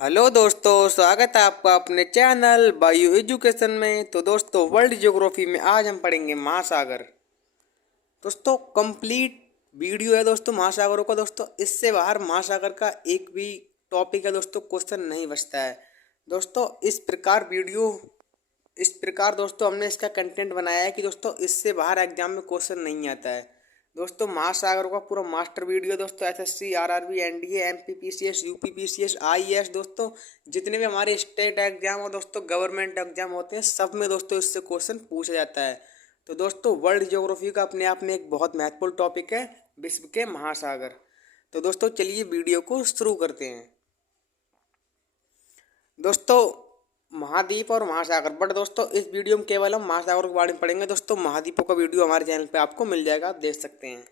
Hello दोस्तों, स्वागत है आपका अपने चैनल बायो एजुकेशन में। तो दोस्तों, वर्ल्ड ज्योग्राफी में आज हम पढ़ेंगे महासागर। दोस्तों, कंप्लीट वीडियो है दोस्तों महासागरों का। दोस्तों, इससे बाहर महासागर का एक भी टॉपिक है दोस्तों, क्वेश्चन नहीं बचता है। दोस्तों, इस प्रकार दोस्तों हमने इसका कंटेंट बनाया है कि दोस्तों इससे बाहर एग्जाम में क्वेश्चन नहीं आता है। दोस्तों, महासागर का पूरा मास्टर वीडियो दोस्तों SSC, RRB, NDA, MPPCS, UPPCS, IAS दोस्तों जितने भी हमारे स्टेट एग्जाम और दोस्तों गवर्नमेंट एग्जाम होते हैं, सब में दोस्तों इससे क्वेश्चन पूछा जाता है। तो दोस्तों, वर्ल्ड ज्योग्राफी का अपने आप में एक बहुत महत्वपूर्ण टॉपिक है, विश्व के महासागर। तो दोस्तों चलिए वीडियो को शुरू करते हैं। दोस्तों, महाद्वीप और महासागर, बट दोस्तों इस वीडियो में केवल हम महासागर के बारे में पढ़ेंगे। दोस्तों, महाद्वीपों का वीडियो हमारे चैनल पे आपको मिल जाएगा, आप देख सकते हैं।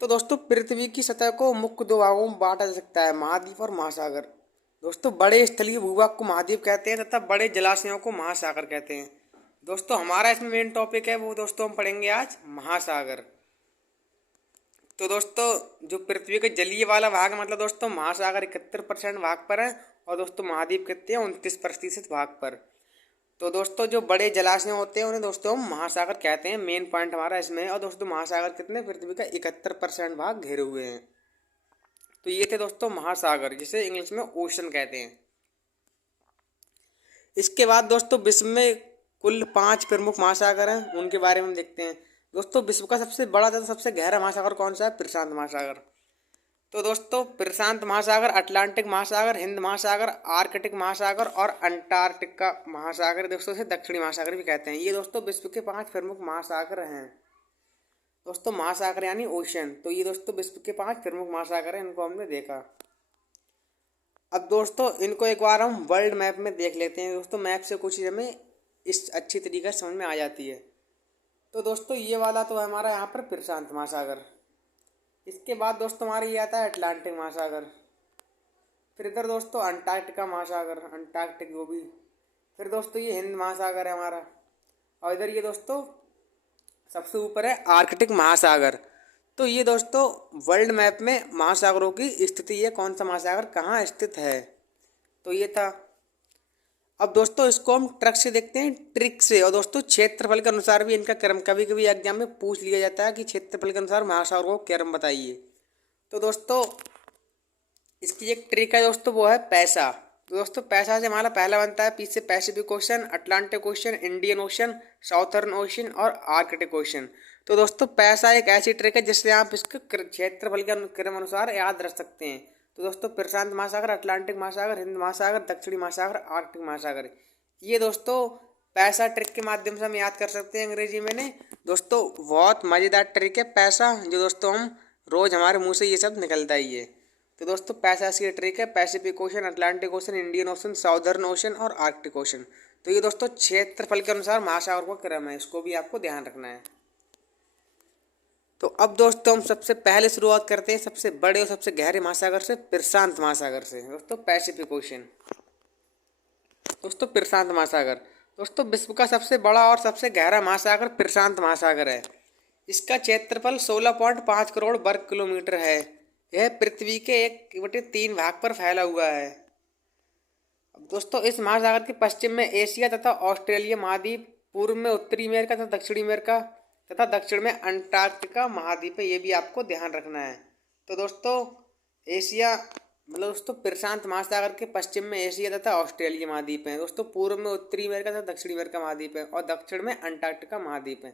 तो दोस्तों, पृथ्वी की सतह को मुख्य दो भागों में बांटा जा सकता है, महाद्वीप और महासागर। दोस्तों, बड़े स्थलीय भूभाग को महाद्वीप कहते हैं तथा बड़े जलाशयों को महासागर कहते हैं। दोस्तों, हमारा इसमें मेन टॉपिक है वो दोस्तों हम पढ़ेंगे आज महासागर। तो दोस्तों, जो पृथ्वी का जलीय वाला भाग है, मतलब दोस्तों महासागर 71% भाग पर है और दोस्तों महाद्वीप कितने हैं, 29% भाग पर। तो दोस्तों, जो बड़े जलाशय होते हैं उन्हें दोस्तों हम महासागर कहते हैं। मेन पॉइंट हमारा इसमें है। और दोस्तों, महासागर कितने, पृथ्वी का 71% भाग घेरे हुए हैं। तो ये थे दोस्तों महासागर, जिसे इंग्लिश में ओशन कहते हैं। इसके बाद दोस्तों विश्व में कुल 5 प्रमुख महासागर हैं, उनके बारे में हम देखते हैं। दोस्तों, विश्व का सबसे बड़ा तथा सबसे गहरा महासागर कौन सा है? प्रशांत महासागर। तो दोस्तों, प्रशांत महासागर, अटलांटिक महासागर, हिंद महासागर, आर्कटिक महासागर और अंटार्कटिका महासागर, दोस्तों से दक्षिणी महासागर भी कहते हैं। ये दोस्तों विश्व के 5 प्रमुख महासागर हैं। दोस्तों, महासागर यानी ओशन। तो ये दोस्तों विश्व के 5 प्रमुख महासागर हैं, इनको हमने देखा। अब दोस्तों इनको एक बार हम वर्ल्ड मैप में देख लेते हैं। दोस्तों, मैप से कुछ चीज़ हमें इस अच्छी तरीके से समझ में आ जाती है। तो दोस्तों, ये वाला तो है हमारा यहाँ पर प्रशांत महासागर। इसके बाद दोस्तों हमारे ये आता है अटलांटिक महासागर। फिर इधर दोस्तों अंटार्कटिका महासागर, अंटार्कटिक वो भी। फिर दोस्तों ये हिंद महासागर है हमारा। और इधर ये दोस्तों सबसे ऊपर है आर्कटिक महासागर। तो ये दोस्तों वर्ल्ड मैप में महासागरों की स्थिति है, कौन सा महासागर कहाँ स्थित है। तो ये था। अब दोस्तों इसको हम ट्रक से देखते हैं, ट्रिक से। और दोस्तों क्षेत्रफल के अनुसार भी इनका क्रम कभी कभी एग्जाम में पूछ लिया जाता है कि क्षेत्रफल के अनुसार महासागरों को क्रम बताइए। तो दोस्तों इसकी एक ट्रिक है दोस्तों, वो है पैसा। तो दोस्तों पैसा से हमारा पहला बनता है पीछे Pacific ocean, Atlantic ocean, Indian ocean, southern ocean और आर्कटिक ओशन। तो दोस्तों पैसा एक ऐसी ट्रिक है जिससे आप इसके क्षेत्रफल के क्रम अनुसार याद रख सकते हैं। तो दोस्तों प्रशांत महासागर, अटलांटिक महासागर, हिंद महासागर, दक्षिणी महासागर, आर्कटिक महासागर, ये दोस्तों पैसा ट्रिक के माध्यम से हम याद कर सकते हैं अंग्रेजी में ने। दोस्तों बहुत मज़ेदार ट्रिक है पैसा, जो दोस्तों हम रोज़ हमारे मुंह से ये सब निकलता ही है। तो दोस्तों पैसा की ट्रिक है Pacific ocean, Atlantic ocean, Indian ocean, southern ocean और आर्कटिक ओशन। तो ये दोस्तों क्षेत्रफल के अनुसार महासागर का क्रम है, इसको भी आपको ध्यान रखना है। तो अब दोस्तों हम सबसे पहले शुरुआत करते हैं सबसे बड़े और सबसे गहरे महासागर से, प्रशांत महासागर से। दोस्तों पैसिफिक ओशन। दोस्तों प्रशांत महासागर, दोस्तों विश्व का सबसे बड़ा और सबसे गहरा महासागर प्रशांत महासागर है। इसका क्षेत्रफल 16.5 करोड़ वर्ग किलोमीटर है। यह पृथ्वी के 1/3 भाग पर फैला हुआ है। अब दोस्तों इस महासागर के पश्चिम में एशिया तथा ऑस्ट्रेलिया महाद्वीप, पूर्व में उत्तरी अमेरिका तथा दक्षिणी अमेरिका तथा दक्षिण में अंटार्कटिका महाद्वीप है, ये भी आपको ध्यान रखना है। तो दोस्तों एशिया मतलब दोस्तों प्रशांत महासागर के पश्चिम में एशिया तथा ऑस्ट्रेलिया महाद्वीप है। दोस्तों पूर्व में उत्तरी अमेरिका तथा दक्षिणी अमेरिका महाद्वीप है और दक्षिण में अंटार्कटिका महाद्वीप है।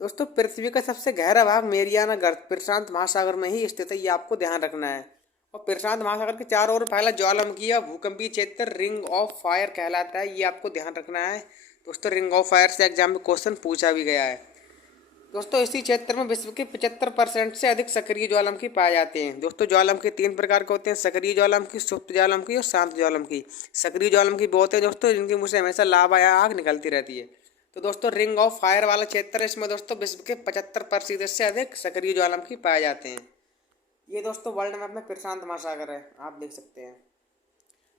दोस्तों पृथ्वी का सबसे गहरा भाग मेरियाना गर्त प्रशांत महासागर में ही स्थित है, ये आपको ध्यान रखना है। और प्रशांत महासागर के चारों ओर फैला ज्वालामुखी या भूकंपीय क्षेत्र रिंग ऑफ फायर कहलाता है, ये आपको ध्यान रखना है। दोस्तों रिंग ऑफ फायर से एग्जाम में क्वेश्चन पूछा भी गया है। दोस्तों इसी क्षेत्र में विश्व के 75% से अधिक सक्रिय ज्वालामुखी पाए जाते हैं। दोस्तों ज्वालामुखी 3 प्रकार के होते हैं, सक्रिय ज्वालामुखी, सुप्त ज्वालामुखी और शांत ज्वालामुखी। सक्रिय ज्वालामुखी बहुत है दोस्तों, जिनके मुँह से हमेशा लावा या आग निकलती रहती है। तो दोस्तों रिंग ऑफ फायर वाला क्षेत्र, इसमें दोस्तों विश्व के 75% से अधिक सक्रिय ज्वालामुखी पाए जाते हैं। ये दोस्तों वर्ल्ड मैप में प्रशांत महासागर है, आप देख सकते हैं।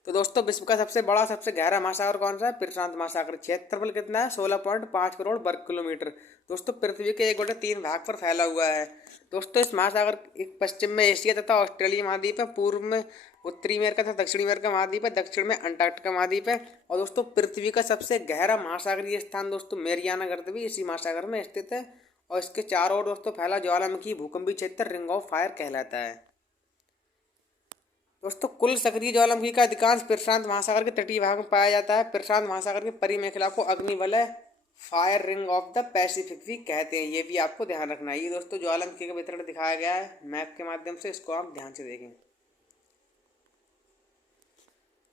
तो दोस्तों विश्व का सबसे बड़ा सबसे गहरा महासागर कौन सा है? प्रशांत महासागर। क्षेत्रफल कितना है? 16.5 करोड़ वर्ग किलोमीटर। दोस्तों पृथ्वी के 1/3 भाग पर फैला हुआ है। दोस्तों इस महासागर एक पश्चिम में एशिया तथा ऑस्ट्रेलिया महाद्वीप है, पूर्व में उत्तरी अमेरिका तथा दक्षिणी अमेरिका महाद्वीप है, दक्षिण में अंटार्कटिका महाद्वीप है। और दोस्तों पृथ्वी का सबसे गहरा महासागरीय स्थान दोस्तों मेरियाना गर्त भी इसी महासागर में स्थित है। और इसके चारों ओर दोस्तों फैला ज्वालामुखी भूकंपीय क्षेत्र रिंग ऑफ फायर कहलाता है। दोस्तों कुल सक्रिय ज्वालामुखी का अधिकांश प्रशांत महासागर के तटीय भाग में पाया जाता है। प्रशांत महासागर के परिमेखला को अग्निवलय fire ring of the Pacific भी कहते हैं, ये भी आपको ध्यान रखना है। ये दोस्तों ज्वालामुखी का वितरण दिखाया गया है मैप के माध्यम से, इसको आप ध्यान से देखें।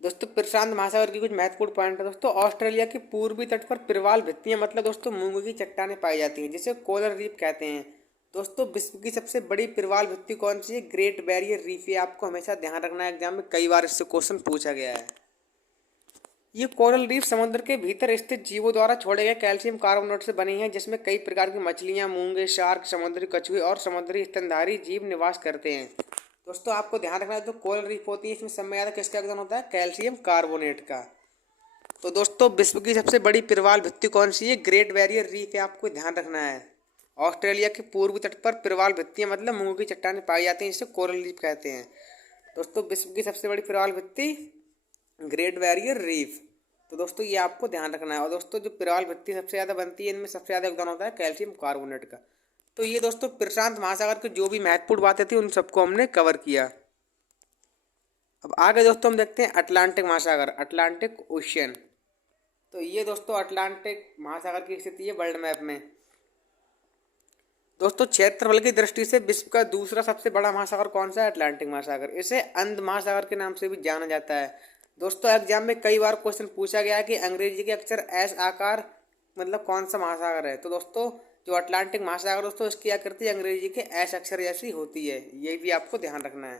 दोस्तों प्रशांत महासागर की कुछ महत्वपूर्ण पॉइंट है। दोस्तों ऑस्ट्रेलिया के पूर्वी तट पर प्रवाल भित्तियां मतलब दोस्तों मूंगे की चट्टानें पाई जाती हैं, जिसे कोरल रीफ कहते हैं। दोस्तों विश्व की सबसे बड़ी प्रवाल भित्ति कौन सी है? Great barrier reef. ये आपको हमेशा ध्यान रखना है, एग्जाम में कई बार इससे क्वेश्चन पूछा गया है। ये कोरल रीफ समुद्र के भीतर स्थित जीवों द्वारा छोड़े गए कैल्शियम कार्बोनेट से बनी है, जिसमें कई प्रकार की मछलियां, मूंगे, शार्क, समुद्री कछुए और समुद्री स्तनधारी जीव निवास करते हैं। दोस्तों आपको ध्यान रखना है, जो कोरल रीफ होती है इसमें सबसे ज़्यादा किसका योगदान होता है? कैल्शियम कार्बोनेट का। तो दोस्तों विश्व की सबसे बड़ी प्रवाल भित्ति कौन सी है? ग्रेट बैरियर रीफ है, आपको ध्यान रखना है। ऑस्ट्रेलिया के पूर्वी तट पर प्रवाल भित्तियां मतलब मूंगों की चट्टानें पाई जाती हैं, जिसे कोरल रीफ कहते हैं। दोस्तों विश्व की सबसे बड़ी प्रवाल भित्ति ग्रेट बैरियर रीफ। तो दोस्तों ये आपको ध्यान रखना है। और दोस्तों जो प्रवाल भित्ति सबसे ज़्यादा बनती है, इनमें सबसे ज़्यादा योगदान होता है कैल्शियम कार्बोनेट का। तो ये दोस्तों प्रशांत महासागर की जो भी महत्वपूर्ण बातें थी उन सबको हमने कवर किया। अब आगे दोस्तों हम देखते हैं अटलांटिक महासागर, अटलांटिक ओशियन। तो ये दोस्तों अटलांटिक महासागर की स्थिति है वर्ल्ड मैप में। दोस्तों क्षेत्रफल की दृष्टि से विश्व का दूसरा सबसे बड़ा महासागर कौन सा है? अटलांटिक महासागर। इसे अंध महासागर के नाम से भी जाना जाता है। दोस्तों एग्जाम में कई बार क्वेश्चन पूछा गया है कि अंग्रेजी के अक्षर एस आकार मतलब कौन सा महासागर है। तो दोस्तों जो अटलांटिक महासागर दोस्तों इसकी आकृति अंग्रेजी के एस अक्षर जैसी होती है, ये भी आपको ध्यान रखना है।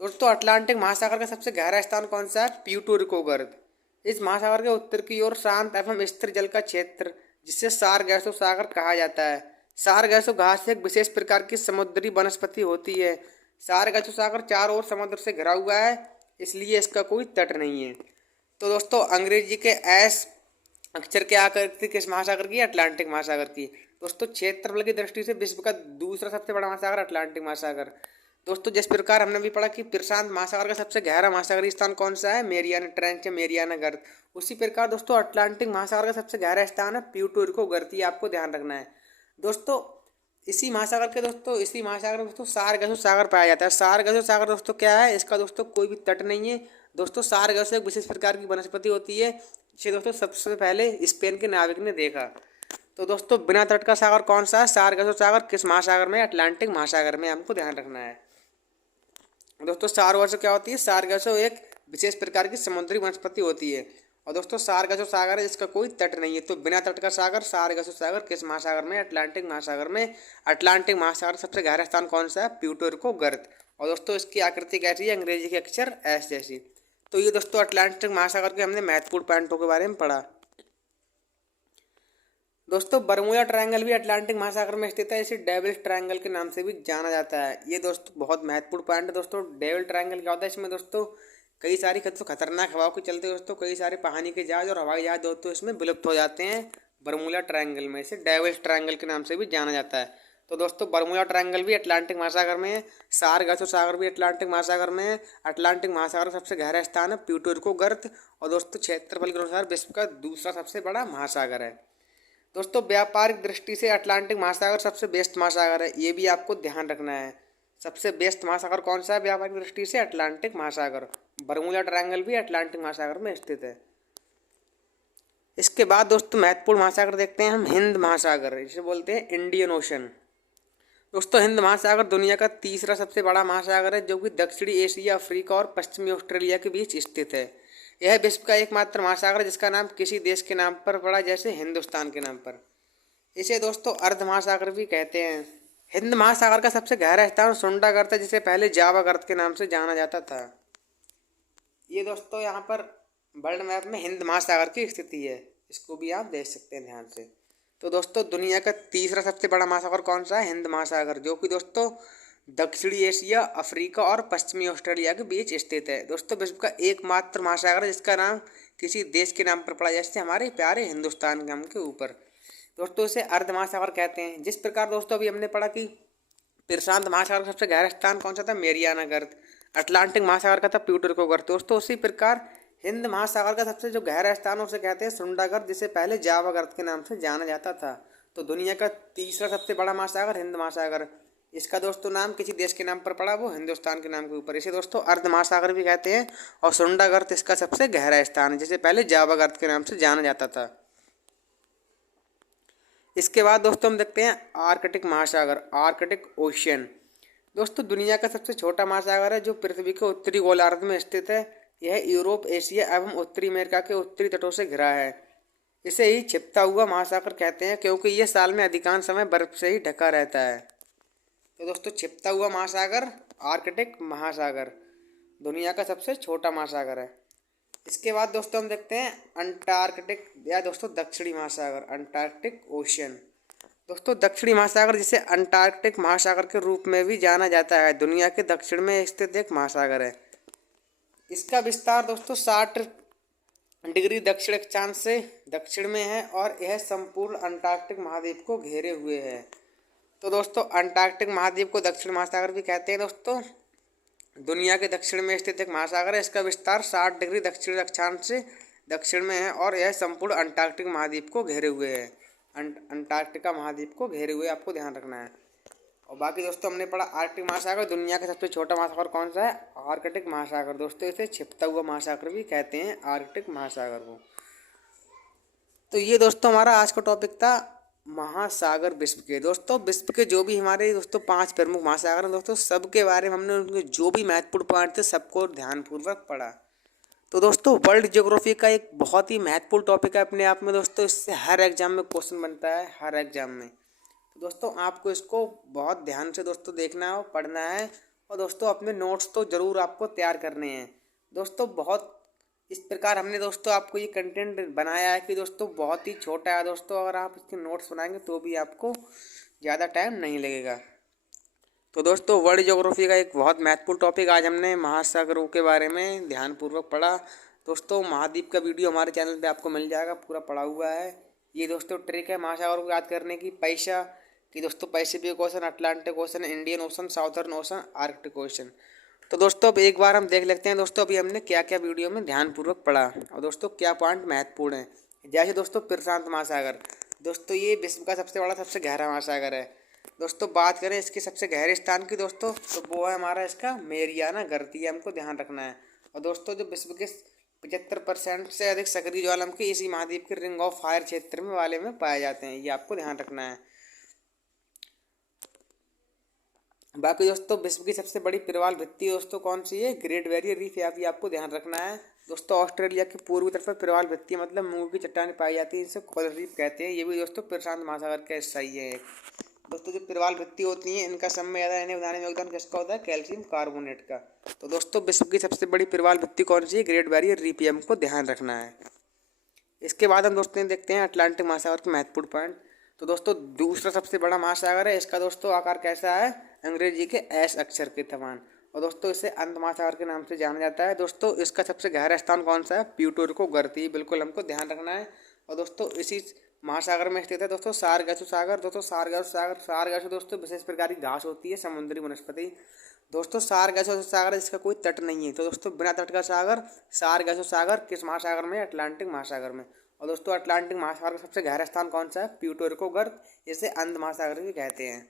दोस्तों अटलांटिक महासागर का सबसे गहरा स्थान कौन सा है? प्यूर्टो रिको गर्त। इस महासागर के उत्तर की ओर शांत एवं स्थिर जल का क्षेत्र, जिसे सारगैसो सागर कहा जाता है। सारगैसो घास एक विशेष प्रकार की समुद्री वनस्पति होती है। सारगैसो सागर चारों ओर समुद्र से घिरा हुआ है, इसलिए इसका कोई तट नहीं है। तो दोस्तों अंग्रेजी के एस अक्षर के आकृति किस महासागर की? अटलांटिक महासागर की। दोस्तों क्षेत्रफल की दृष्टि से विश्व का दूसरा सबसे बड़ा महासागर अटलांटिक महासागर। दोस्तों जिस प्रकार हमने भी पढ़ा कि प्रशांत महासागर का सबसे गहरा महासागरीय स्थान कौन सा है? मेरियाना ट्रेंच, मेरियाना गर्त। उसी प्रकार दोस्तों अटलांटिक महासागर का सबसे गहरा स्थान है प्यूर्टो रिको गर्त, ये आपको ध्यान रखना है। दोस्तों इसी महासागर में दोस्तों सारगैसो सागर पाया जाता है। सारगैसो सागर दोस्तों क्या है? इसका दोस्तों कोई भी तट नहीं है। दोस्तों सारगैसो एक विशेष प्रकार की वनस्पति होती है, जिसे दोस्तों सबसे पहले स्पेन के नाविक ने देखा। तो दोस्तों बिना तट का सागर कौन सा है? सारगैसो सागर किस महासागर में? अटलांटिक महासागर में, हमको ध्यान रखना है। दोस्तों सारगैसो क्या होती है? सारगैसो एक विशेष प्रकार की समुद्री वनस्पति होती है। और दोस्तों सारगैसो सागर है जिसका कोई तट नहीं है। तो बिना तट का सागर सारगैसो सागर किस महासागर में? अटलांटिक महासागर में। अटलांटिक महासागर सबसे गहरा स्थान कौन सा है? प्यूर्टो रिको गर्त। और दोस्तों इसकी आकृति कैसी है? अंग्रेजी के अक्षर एस जैसी। तो ये दोस्तों अटलांटिक महासागर के हमने महत्वपूर्ण पॉइंटों के बारे में पढ़ा। दोस्तों बरमूडा ट्रायंगल भी अटलांटिक महासागर में स्थित है, इसे डेविल्स ट्रायंगल के नाम से भी जाना जाता है। ये दोस्तों बहुत महत्वपूर्ण पॉइंट है। दोस्तों डेविल ट्रायंगल क्या होता है? इसमें दोस्तों कई सारी खतरनाक हवाओं के चलते दोस्तों कई सारे पानी के जहाज और हवाई जहाज दोस्तों इसमें विलुप्त हो जाते हैं बरमूडा ट्रायंगल में। इसे डेविल्स ट्रायंगल के नाम से भी जाना जाता है। तो दोस्तों बरमूडा ट्रायंगल भी अटलांटिक महासागर में है। सारगैसो सागर भी अटलांटिक महासागर में है। अटलांटिक महासागर का सबसे गहरा स्थान है प्यूर्टो रिको गर्त। और दोस्तों क्षेत्रफल के अनुसार विश्व का दूसरा सबसे बड़ा महासागर है। दोस्तों व्यापारिक दृष्टि से अटलांटिक महासागर सबसे बेस्ट महासागर है, ये भी आपको ध्यान रखना है। सबसे बेस्ट महासागर कौन सा है व्यापारिक दृष्टि से? अटलांटिक महासागर। बरमूडा ट्रायंगल भी अटलांटिक महासागर में स्थित है। इसके बाद दोस्तों महत्वपूर्ण महासागर देखते हैं हम, हिंद महासागर, जिसे बोलते हैं इंडियन ओशन। दोस्तों हिंद महासागर दुनिया का तीसरा सबसे बड़ा महासागर है, जो कि दक्षिणी एशिया, अफ्रीका और पश्चिमी ऑस्ट्रेलिया के बीच स्थित है। यह विश्व का एकमात्र महासागर है जिसका नाम किसी देश के नाम पर पड़ा, जैसे हिंदुस्तान के नाम पर। इसे दोस्तों अर्ध महासागर भी कहते हैं। हिंद महासागर का सबसे गहरा स्थान सुंडा गर्त है, जिसे पहले जावा गर्त के नाम से जाना जाता था। ये दोस्तों यहाँ पर वर्ल्ड मैप में हिंद महासागर की स्थिति है, इसको भी आप देख सकते हैं ध्यान से। तो दोस्तों दुनिया का तीसरा सबसे बड़ा महासागर कौन सा है? हिंद महासागर, जो कि दोस्तों दक्षिणी एशिया, अफ्रीका और पश्चिमी ऑस्ट्रेलिया के बीच स्थित है। दोस्तों विश्व का एकमात्र महासागर है जिसका नाम किसी देश के नाम पर पड़ा, जैसे हमारे प्यारे हिंदुस्तान के नाम के ऊपर। दोस्तों इसे अर्ध महासागर कहते हैं। जिस प्रकार दोस्तों अभी हमने पढ़ा कि प्रशांत महासागर का सबसे गहरा स्थान कौन सा था, मेरियाना गर्त। अटलांटिक महासागर का था प्यूटरको गर्त। दोस्तों उसी प्रकार हिंद महासागर का सबसे जो गहरा स्थान उसे कहते हैं सुंडा गर्त, जिसे पहले जावा गर्त के नाम से जाना जाता था। तो दुनिया का तीसरा सबसे बड़ा महासागर हिंद महासागर, इसका दोस्तों नाम किसी देश के नाम पर पड़ा, वो हिंदुस्तान के नाम के ऊपर। इसे दोस्तों अर्ध महासागर भी कहते हैं। और सुंडा गर्त इसका सबसे गहरा स्थान है, जिसे पहले जावा गर्त के नाम से जाना जाता था। इसके बाद दोस्तों हम देखते हैं आर्कटिक महासागर, आर्कटिक ओशियन। दोस्तों दुनिया का सबसे छोटा महासागर है जो पृथ्वी के उत्तरी गोलार्ध में स्थित है। यह यूरोप, एशिया एवं उत्तरी अमेरिका के उत्तरी तटों से घिरा है। इसे ही छिपता हुआ महासागर कहते हैं क्योंकि यह साल में अधिकांश समय बर्फ से ही ढका रहता है। तो दोस्तों छिपता हुआ महासागर आर्कटिक महासागर दुनिया का सबसे छोटा महासागर है। इसके बाद दोस्तों हम देखते हैं अंटार्कटिक या दोस्तों दक्षिणी महासागर, अंटार्कटिक ओशियन। दोस्तों दक्षिणी महासागर जिसे अंटार्कटिक महासागर के रूप में भी जाना जाता है, दुनिया के दक्षिण में स्थित एक महासागर है। इसका विस्तार दोस्तों 60 डिग्री दक्षिण अक्षांश से दक्षिण में है और यह संपूर्ण अंटार्कटिक महाद्वीप को घेरे हुए है। तो दोस्तों अंटार्कटिक महाद्वीप को दक्षिण महासागर भी कहते हैं। दोस्तों दुनिया के दक्षिण में स्थित एक महासागर है। इसका विस्तार 60 डिग्री दक्षिण अक्षांश से दक्षिण में है और यह संपूर्ण अंटार्कटिक महाद्वीप को घेरे हुए है। अंटार्कटिका महाद्वीप को घेरे हुए आपको ध्यान रखना है। और बाकी दोस्तों हमने पढ़ा आर्कटिक महासागर, दुनिया का सबसे छोटा महासागर कौन सा है, आर्कटिक महासागर। दोस्तों इसे छिपता हुआ महासागर भी कहते हैं, आर्कटिक महासागर को। तो ये दोस्तों हमारा आज का टॉपिक था महासागर विश्व के। दोस्तों विश्व के जो भी हमारे दोस्तों 5 प्रमुख महासागर हैं दोस्तों, सबके बारे में हमने उनके जो भी महत्वपूर्ण पॉइंट थे सबको ध्यानपूर्वक पढ़ा। तो दोस्तों वर्ल्ड ज्योग्राफी का एक बहुत ही महत्वपूर्ण टॉपिक है अपने आप में दोस्तों। इससे हर एग्जाम में क्वेश्चन बनता है, हर एग्जाम में। तो दोस्तों आपको इसको बहुत ध्यान से दोस्तों देखना है और पढ़ना है। और दोस्तों अपने नोट्स तो ज़रूर आपको तैयार करने हैं दोस्तों। बहुत इस प्रकार हमने दोस्तों आपको ये कंटेंट बनाया है कि दोस्तों बहुत ही छोटा है दोस्तों। अगर आप इसके नोट्स बनाएंगे तो भी आपको ज़्यादा टाइम नहीं लगेगा। तो दोस्तों वर्ल्ड ज्योग्राफी का एक बहुत महत्वपूर्ण टॉपिक आज हमने महासागरों के बारे में ध्यानपूर्वक पढ़ा। दोस्तों महाद्वीप का वीडियो हमारे चैनल पे आपको मिल जाएगा, पूरा पढ़ा हुआ है। ये दोस्तों ट्रिक है महासागरों को याद करने की, पैसा कि दोस्तों Pacific ocean, Atlantic ocean, Indian ocean, southern ocean, Arctic ocean. तो दोस्तों अब एक बार हम देख लेते हैं दोस्तों अभी हमने क्या क्या वीडियो में ध्यानपूर्वक पढ़ा और दोस्तों क्या पॉइंट महत्वपूर्ण है। जैसे दोस्तों प्रशांत महासागर, दोस्तों ये विश्व का सबसे बड़ा सबसे गहरा महासागर है। दोस्तों बात करें इसके सबसे गहरे स्थान की दोस्तों, तो वो है हमारा इसका मेरियाना गर्त, ये हमको ध्यान रखना है। और दोस्तों जो विश्व के 75% से अधिक सक्रिय ज्वालामुखी इसी महाद्वीप के रिंग ऑफ फायर क्षेत्र में वाले में पाए जाते हैं, ये आपको ध्यान रखना है। बाकी दोस्तों विश्व की सबसे बड़ी प्रवाल भित्ति दोस्तों कौन सी है, ग्रेट बैरियर रीफ, या भी आपको ध्यान रखना है। दोस्तों ऑस्ट्रेलिया की पूर्वी तरफ प्रवाल भित्ति मतलब मूंग की चट्टान पाई जाती है, इसे कोरल रीफ कहते हैं। ये भी दोस्तों प्रशांत महासागर का हिस्सा ही है। दोस्तों जो प्रवाल भित्ति होती हैं इनका सब में ज़्यादा इन्हें बनाने में योगदान किसका होता है, कैल्शियम कार्बोनेट का। तो दोस्तों विश्व की सबसे बड़ी प्रवाल भित्ति कौन सी है, ग्रेट बैरियर रीफ, ये हमको ध्यान रखना है। इसके बाद हम दोस्तों देखते हैं अटलांटिक महासागर के महत्वपूर्ण पॉइंट। तो दोस्तों दूसरा सबसे बड़ा महासागर है, इसका दोस्तों आकार कैसा है, अंग्रेजी के एस अक्षर के समान। और दोस्तों इसे अंत महासागर के नाम से जाना जाता है। दोस्तों इसका सबसे गहरा स्थान कौन सा है, प्यूटोरको गर्त, बिल्कुल हमको ध्यान रखना है। और दोस्तों इसी महासागर में स्थित है दोस्तों सारगासो सागर। दोस्तों सारगासो दोस्तों विशेष प्रकार की घास होती है, समुद्री वनस्पति। दोस्तों सारगासो सागर इसका कोई तट नहीं है। तो दोस्तों बिना तट का सागर सारगासो सागर किस महासागर में, अटलांटिक महासागर में। और दोस्तों अटलांटिक महासागर का सबसे गहरा स्थान कौन सा है, प्यूटोरको गर्त, इसे अंध महासागर भी कहते हैं।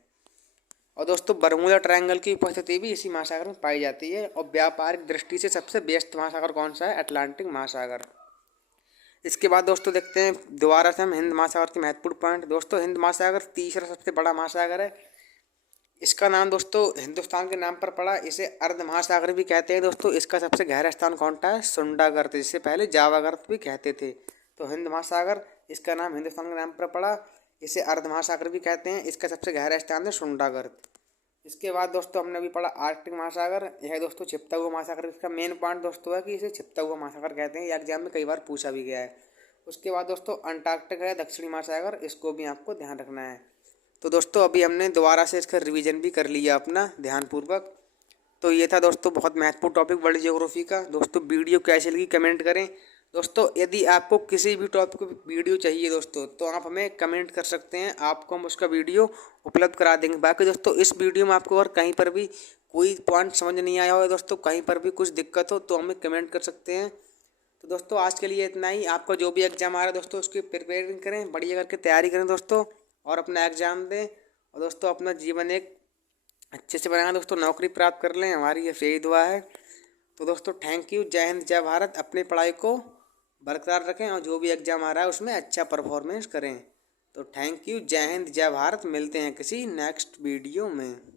और दोस्तों बरमूडा ट्रायंगल की उपस्थिति भी इसी महासागर में पाई जाती है। और व्यापारिक दृष्टि से सबसे व्यस्त महासागर कौन सा है, अटलांटिक महासागर। इसके बाद दोस्तों देखते हैं दोबारा से हम हिंद महासागर के महत्वपूर्ण पॉइंट। दोस्तों हिंद महासागर तीसरा सबसे बड़ा महासागर है। इसका नाम दोस्तों हिंदुस्तान के नाम पर पड़ा, इसे अर्ध महासागर भी कहते हैं। दोस्तों इसका सबसे गहरा स्थान कौन सा है, सुंडा गर्त, जिसे पहले जावा गर्त भी कहते थे। तो हिंद महासागर इसका नाम हिंदुस्तान के नाम पर पड़ा, इसे अर्ध महासागर भी कहते हैं। इसका सबसे गहरा स्थान है सुंडा गर्त। इसके बाद दोस्तों हमने भी पढ़ा आर्कटिक महासागर, यह दोस्तों छिपता हुआ महासागर। इसका मेन पॉइंट दोस्तों है कि इसे छिपता हुआ महासागर कहते हैं, यह एग्जाम में कई बार पूछा भी गया है। उसके बाद दोस्तों अंटार्कटिक है दक्षिणी महासागर, इसको भी आपको ध्यान रखना है। तो दोस्तों अभी हमने दोबारा से इसका रिवीजन भी कर लिया अपना ध्यानपूर्वक। तो ये था दोस्तों बहुत महत्वपूर्ण टॉपिक वर्ल्ड ज्योग्राफी का। दोस्तों वीडियो कैसी लगी कमेंट करें। दोस्तों यदि आपको किसी भी टॉपिक की वीडियो चाहिए दोस्तों तो आप हमें कमेंट कर सकते हैं, आपको हम उसका वीडियो उपलब्ध करा देंगे। बाकी दोस्तों इस वीडियो में आपको अगर कहीं पर भी कोई पॉइंट समझ नहीं आया हो दोस्तों, कहीं पर भी कुछ दिक्कत हो तो हमें कमेंट कर सकते हैं। तो दोस्तों आज के लिए इतना ही। आपका जो भी एग्ज़ाम आ रहा है दोस्तों उसकी प्रिपेयरिंग करें, बढ़िया करके तैयारी करें दोस्तों, और अपना एग्ज़ाम दें। और दोस्तों अपना जीवन एक अच्छे से बनाएं दोस्तों, नौकरी प्राप्त कर लें, हमारी यही दुआ है। तो दोस्तों थैंक यू, जय हिंद जय भारत। अपनी पढ़ाई को बरकरार रखें और जो भी एग्ज़ाम आ रहा है उसमें अच्छा परफॉर्मेंस करें। तो थैंक यू, जय हिंद जय भारत। मिलते हैं किसी नेक्स्ट वीडियो में।